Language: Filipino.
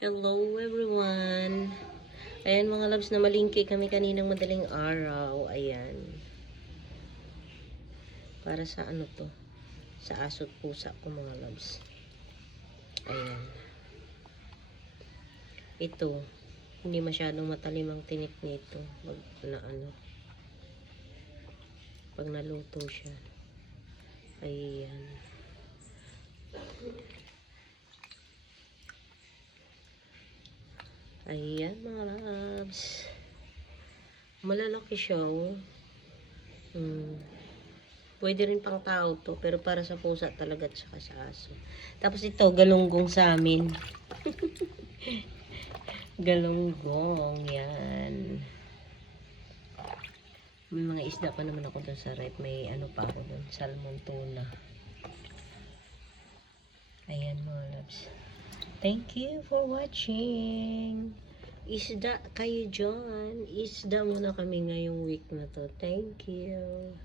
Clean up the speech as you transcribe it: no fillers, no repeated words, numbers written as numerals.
Hello everyone! Ayan mga loves, na malingki kami kaninang madaling araw. Ayan. Para sa ano to? Sa aso't pusa ko mga loves. Ayan. Ito. Hindi masyadong matalim ang tinik nito. Pag naluto siya. Ayan. Ayan mga loves. Malalaki siya oh. Pwede rin pang tao to, pero para sa pusa talaga at saka sa aso. Tapos ito, galunggong sa amin. Galunggong, yan. May mga isda pa naman ako dun sa rep. May ano pa ako dun, salmon tuna. Ayan mga loves. Thank you for watching. Isda kayo dyan. Isda muna kami ngayong week na to. Thank you.